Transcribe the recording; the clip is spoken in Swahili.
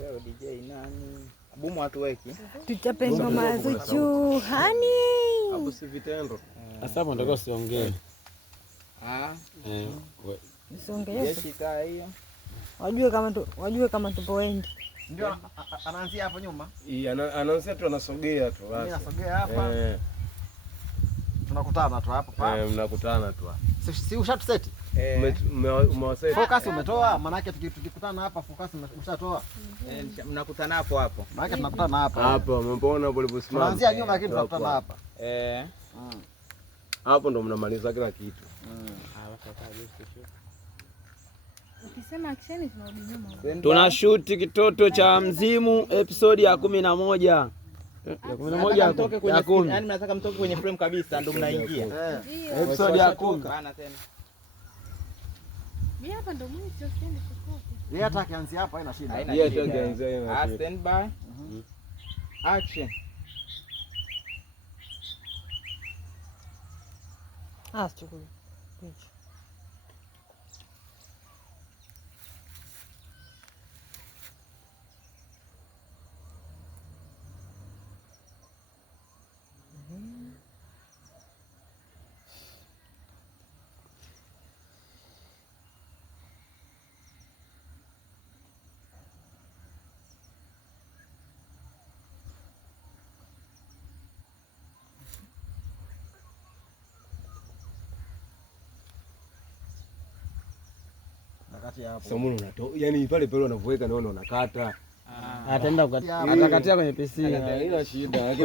Leo DJ nani? Bumu watu weki. Tuchape ngoma Zuchu. Hani. Hapo si vitendo. Sasa hapo ndako siongee. Usiongee. Jeshi kaa hiyo. Wajue kama tupo wengi. Ndio anaanzia hapo nyuma. Anaanzia tu anasogea tu basi. Mimi nasogea hapa. Tunakutana tu hapa. Mnakutana tu. Si ushatu set? Umewaseti. Focus umetoa, maana yake tukikutana hapa focus ushatoa. Mnakutana hapo hapo. Maana yake tunakutana hapa. Hapa umeona hapo uliposimama. Tunaanzia nyuma lakini tunakutana hapa. Hapo ndo mnamaliza kila kitu. Ukisema action tunarudi nyuma. Tuna shoot kitoto cha mzimu episode ya 11. Ya 11 mtoke kwenye 10. Yaani mnataka mtoke kwenye frame kabisa ndo mnaingia. Episode ya 10. Bana tena. Mimi hapa ndo mimi sio siende kokote. Yeye hata akianzia hapa haina shida. Yeye hata akianzia haina shida. Stand by. Action. Chukua. Samuni unatoa. Yaani pale pale unavoweka naona unakata. Ataenda atakatia kwenye PC. Haina shida.